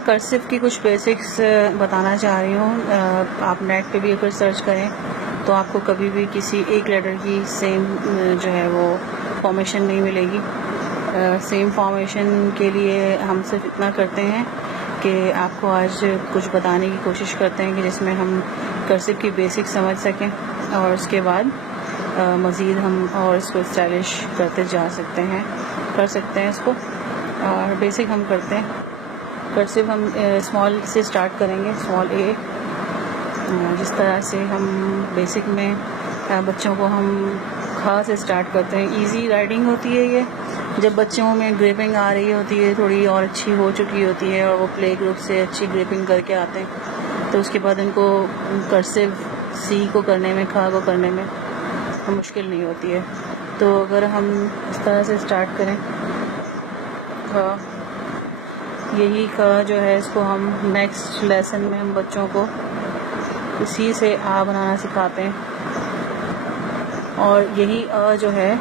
मैं कर्सिव की कुछ बेसिक्स बताना चाह रही हूँ। आप नेट पे भी अगर सर्च करें तो आपको कभी भी किसी एक लेटर की सेम जो है वो फॉर्मेशन नहीं मिलेगी। सेम फॉर्मेशन के लिए हम सिर्फ इतना करते हैं कि आपको आज कुछ बताने की कोशिश करते हैं कि जिसमें हम कर्सिव की बेसिक समझ सकें और उसके बाद मज़ीद हम और इसको स्टाइलिश करते जा सकते हैं, कर सकते हैं इसको। और बेसिक हम करते हैं कर्सिव, हम स्मॉल से स्टार्ट करेंगे, स्मॉल ए। जिस तरह से हम बेसिक में बच्चों को हम खा से स्टार्ट करते हैं। इजी राइटिंग होती है ये। जब बच्चों में ग्रिपिंग आ रही होती है, थोड़ी और अच्छी हो चुकी होती है और वो प्ले ग्रुप से अच्छी ग्रिपिंग करके आते हैं, तो उसके बाद उनको कर्सिव सी को करने में, खा को करने में मुश्किल नहीं होती है। तो अगर हम इस तरह से स्टार्ट करें, खा, यही खा जो है इसको हम नेक्स्ट लेसन में हम बच्चों को इसी से आ बनाना सिखाते हैं। और यही अ जो है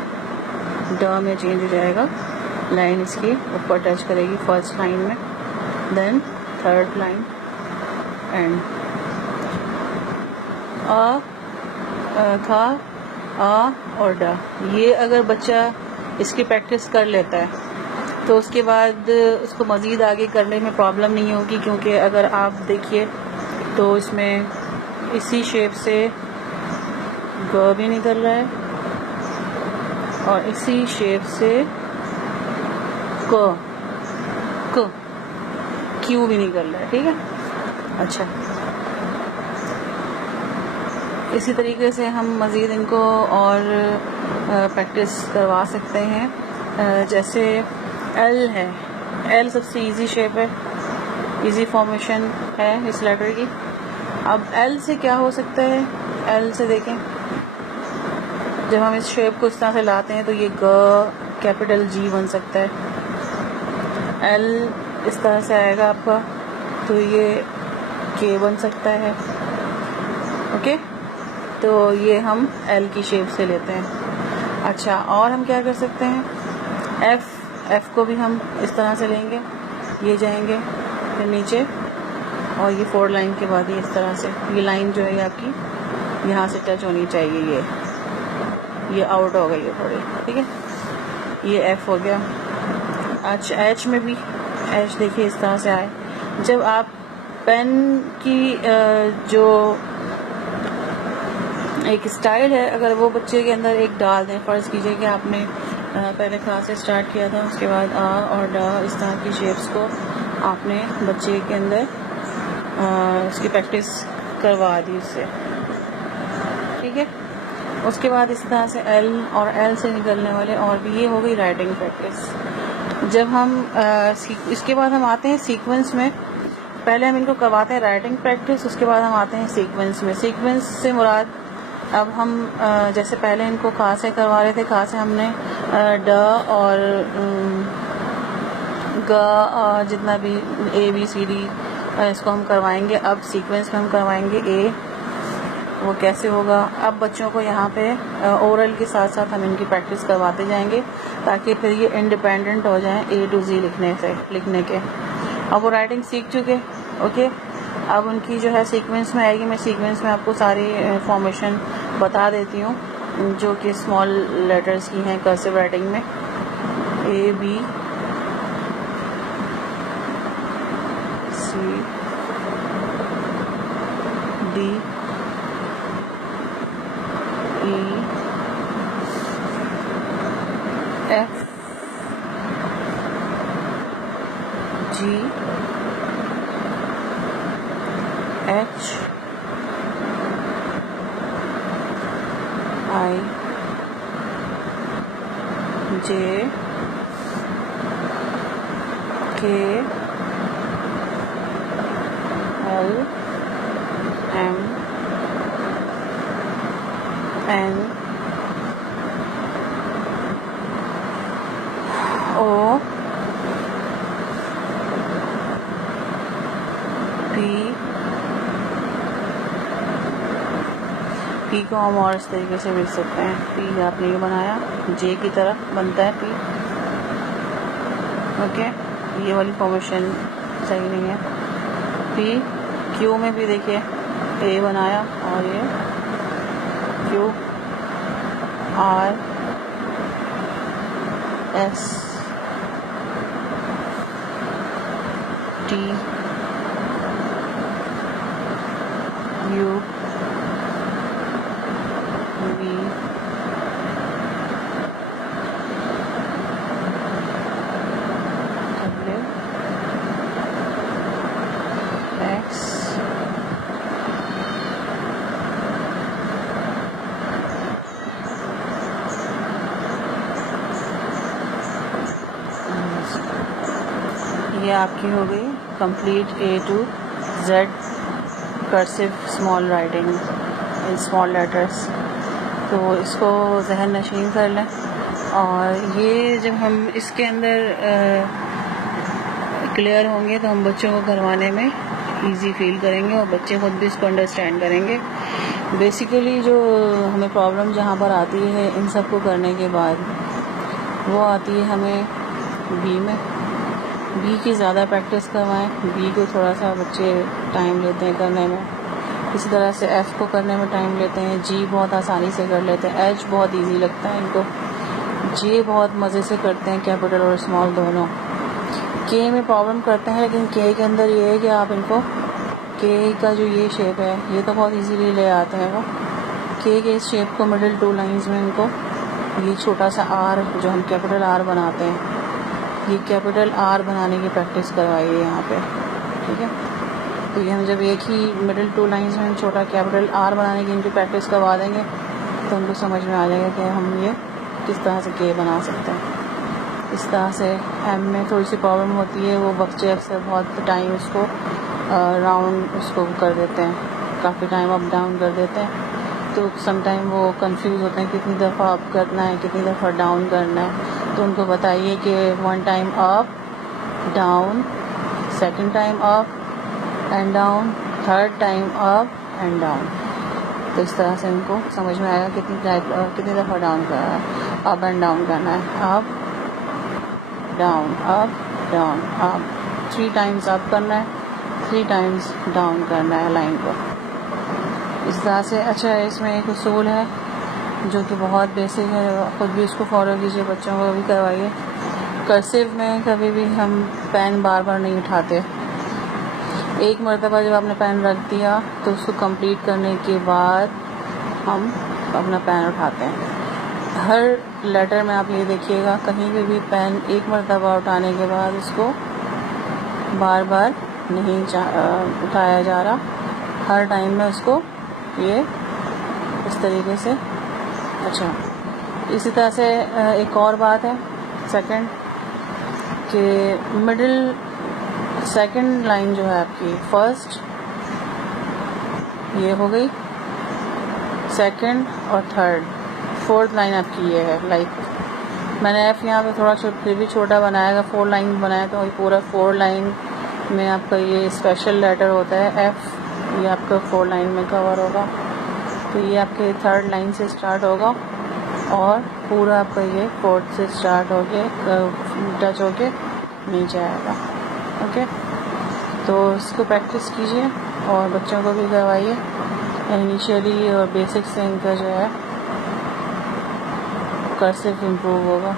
ड में चेंज हो जाएगा, लाइन इसकी ऊपर टच करेगी फर्स्ट लाइन में, देन थर्ड लाइन एंड खा, आ और ड। ये अगर बच्चा इसकी प्रैक्टिस कर लेता है तो उसके बाद उसको मज़ीद आगे करने में प्रॉब्लम नहीं होगी, क्योंकि अगर आप देखिए तो इसमें इसी शेप से ग भी निकल रहा है और इसी शेप से क क्यू भी निकल रहा है। ठीक है, अच्छा, इसी तरीके से हम मज़ीद इनको और प्रैक्टिस करवा सकते हैं। जैसे एल है, एल सबसे इजी शेप है, इजी फॉर्मेशन है इस लेटर की। अब एल से क्या हो सकता है, एल से देखें, जब हम इस शेप को इस तरह से लाते हैं तो ये ग कैपिटल जी बन सकता है। एल इस तरह से आएगा आपका तो ये के बन सकता है। ओके, तो ये हम एल की शेप से लेते हैं। अच्छा, और हम क्या कर सकते हैं, एफ को भी हम इस तरह से लेंगे, ये जाएंगे फिर नीचे और ये 4 लाइन के बाद ये इस तरह से, ये लाइन जो है आपकी यहाँ से टच होनी चाहिए, ये आउट हो गई है थोड़ी। ठीक है, ये एफ हो गया। अच्छा, एच में भी, एच देखिए इस तरह से आए। जब आप पेन की जो एक स्टाइल है, अगर वो बच्चे के अंदर एक डाल दें, फ़र्ज़ कीजिए कि आपने पहले क्लास से स्टार्ट किया था, उसके बाद आ और ड इस तरह की शेप्स को आपने बच्चे के अंदर उसकी प्रैक्टिस करवा दी उससे। ठीक है, उसके बाद इस तरह से एल और एल से निकलने वाले और भी, ये हो गई राइटिंग प्रैक्टिस। जब हम इसके बाद हम आते हैं सीक्वेंस में। पहले हम इनको करवाते हैं राइटिंग प्रैक्टिस, उसके बाद हम आते हैं सीक्वेंस में। सीक्वेंस से मुराद, अब हम जैसे पहले इनको खा से करवा रहे थे, खा से हमने ड और ग जितना भी ए बी सी डी इसको हम करवाएंगे। अब सीक्वेंस में हम करवाएंगे ए, वो कैसे होगा। अब बच्चों को यहाँ पे ओरल के साथ साथ हम इनकी प्रैक्टिस करवाते जाएंगे ताकि फिर ये इंडिपेंडेंट हो जाएं ए टू जी लिखने के। अब वो राइटिंग सीख चुके। ओके, अब उनकी जो है सीक्वेंस में आएगी। मैं सीक्वेंस में आपको सारी फॉर्मेशन बता देती हूँ जो कि स्मॉल लेटर्स की हैं कर्सिव राइटिंग में। A B C D E F G H I J K L M N O P को हम और इस तरीके से लिख सकते हैं। पी आपने ये बनाया, जे की तरह बनता है पी। ओके, ये वाली फॉर्मेशन सही नहीं है। पी क्यू में भी देखिए ए बनाया और ये Q R S T U V W x ये आपकी हो गई complete A to Z cursive small writing in small letters. तो इसको जहन नशीन कर लें और ये जब हम इसके अंदर क्लियर होंगे तो हम बच्चों को करवाने में इजी फील करेंगे और बच्चे खुद भी इसको अंडरस्टैंड करेंगे। बेसिकली जो हमें प्रॉब्लम जहाँ पर आती है इन सब को करने के बाद वो आती है हमें बी में। बी की ज़्यादा प्रैक्टिस करवाएं। बी को थोड़ा सा बच्चे टाइम लेते हैं करने में। इसी तरह से एफ़ को करने में टाइम लेते हैं। जी बहुत आसानी से कर लेते हैं। एच बहुत इजी लगता है इनको। जे बहुत मज़े से करते हैं, कैपिटल और स्मॉल दोनों। के में प्रॉब्लम करते हैं, लेकिन के के अंदर ये है कि आप इनको के का जो ये शेप है ये तो बहुत इजीली ले आते हैं वो। के इस शेप को मिडिल 2 लाइंस में इनको ये छोटा सा आर जो हम कैपिटल आर बनाते हैं, ये कैपिटल आर बनाने की प्रैक्टिस करवाइए यहाँ पे, ठीक है। तो ये हम जब एक ही मिडिल 2 लाइंस में छोटा कैपिटल आर बनाने की इनकी प्रैक्टिस करवा देंगे तो उनको समझ में आ जाएगा कि हम ये किस तरह से के बना सकते हैं। इस तरह से एम में थोड़ी सी प्रॉब्लम होती है, वो बच्चे अक्सर बहुत टाइम उसको राउंड उसको कर देते हैं, काफ़ी टाइम अप डाउन कर देते हैं। तो समटाइम वो कंफ्यूज होते हैं कितनी दफ़ा अप करना है, कितनी दफ़ा डाउन करना है। तो उनको बताइए कि 1 time up down, 2nd time up and down, 3rd time up and down. तो इस तरह से उनको समझ में आएगा कितनी दफ़ा डाउन करना है, अप एंड डाउन करना है। Up down, up 3 times up करना है, 3 टाइम्स डाउन करना है लाइन को। इस तरह से अच्छा है। इसमें एक उसूल है जो कि बहुत बेसिक है, ख़ुद भी इसको फॉलो कीजिए, बच्चों को भी करवाइए। कर्सिव में कभी भी हम पेन बार बार नहीं उठाते। एक मरतबा जब आपने पेन रख दिया तो उसको कंप्लीट करने के बाद हम अपना पेन उठाते हैं। हर लेटर में आप ये देखिएगा, कहीं भी पेन एक मरतबा उठाने के बाद उसको बार बार नहीं उठाया जा रहा। हर टाइम में उसको ये इस तरीके से। अच्छा, इसी तरह से एक और बात है सेकंड कि मिडिल 2nd लाइन जो है आपकी, फर्स्ट ये हो गई, 2nd और 3rd, 4th लाइन आपकी ये है। लाइक मैंने एफ़ यहाँ पे थोड़ा फिर भी छोटा बनाया, 4 लाइन बनाया तो ये पूरा 4 लाइन में आपका ये स्पेशल लेटर होता है एफ़, ये आपका 4 लाइन में कवर होगा। तो ये आपके 3rd लाइन से स्टार्ट होगा और पूरा आपका ये 4th से स्टार्ट होके टच होके नीचे आएगा। ओके, तो इसको प्रैक्टिस कीजिए और बच्चों को भी करवाइए। इनिशियली और बेसिक से इनका जो है कर्सिव इम्प्रूव होगा।